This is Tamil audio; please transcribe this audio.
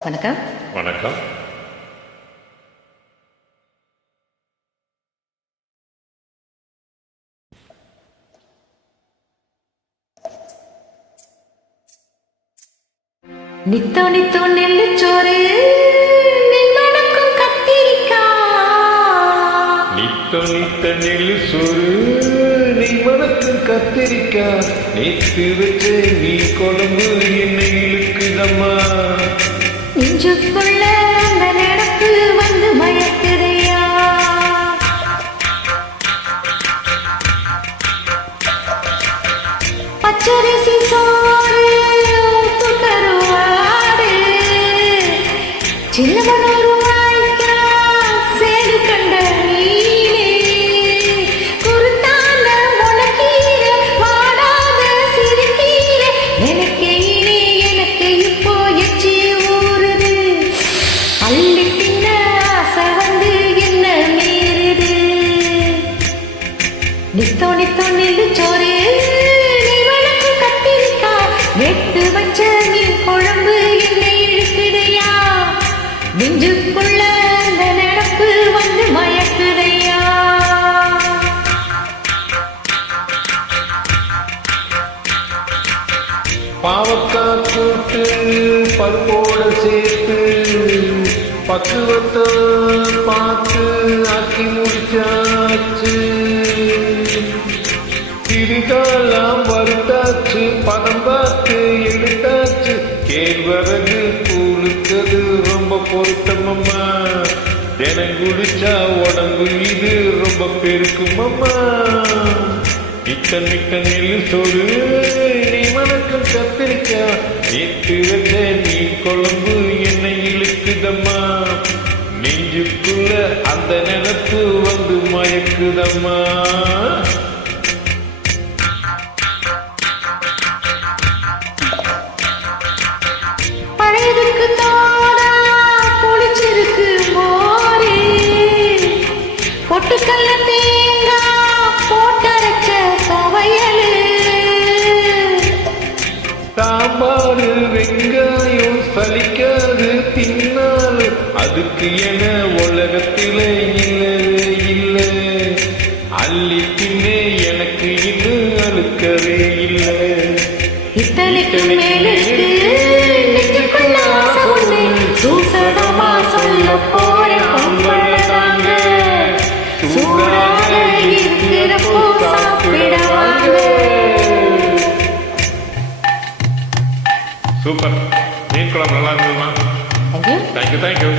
வணக்கம். வணக்கம். நித்தோ நித்தோ நெல்லுச்சோறு நின்மணக்கும் கத்திரிக்காய். நித்தோ நித்த நெல்லு சோறு நீ மணக்கும் கத்திரிக்காய். நேத்து வச்ச நீ குழம்பு என்னை இழுக்குதம்மா. நெஞ்சுக்குள்ள அந்த நடப்பு வந்து மயக்குதையா. பச்சரிசி சோறு உப்பு கருவாடு சின்னமனூர் வாய்க்கா சேது கண்ட நீரே குருத்தான முளக்கீரை வாடாத சிறுகீரை எனக்கு இனி எனக்கு இப்போ எச்சி ஊறுது. அள்ளி தின்ன ஆசை வந்து என்ன மீறுது. நித்தோ நித்தோ நெல்லுச்சோறு வெட்டு வச்ச மீன் குழம்பு என்னை இழுக்குதையா. நெஞ்சுக்குள்ள அந்த நடப்பு வந்து மயக்குதையா. பாவக்காய் கூட்டு பருப்போட சேர்த்து பக்குவத்தை பார்த்து ஆக்கி முடிச்சாச்சு. சிறிகாலாம் வறுத்தாச்சு, பதம் பார்த்து எடுத்தாச்சு. கேழ்வரகு கூழுக்கது ரொம்ப பொருத்தமம்மா. தினம் குடிச்சா உடம்பு இது ரொம்ப பெருக்குமம்மா. மிக்க மிக்க நெல்லு சோறு நீ மணக்கும் கத்திரிக்காய். நேற்று வச்ச நீ குழம்பு என்னை இழுக்குதம்மா. நெஞ்சுக்குள்ள அந்த நினைப்பு வந்து மயக்குதம்மா. பழையதுக்கு தோடா புளிச்சிருக்கு மோரே பொட்டுக்கல்ல தேங்காய் போட்டரைச்ச துவையலு. சாம்பாரு வெங்காயம் சலிக்காது தின்னாலும் அதுக்கு என உலகத்தில இல்லை இல்லை. அள்ளி தின்னே எனக்கு இன்னும் அழுக்கவே இல்லை. இத்தனைக்கு மேலுக்கு நெஞ்சுக்குள்ள ஆசை ஒண்ணு சூசகமா சொல்ல போற பொங்கலதாங்க. சூடாக இருக்கிறப்போ சாப்பிடவாங்க. சூப்பர். மீன் குழம்பு நல்லா இருந்ததுமா. தேங்க்யூ. தேங்க்யூ.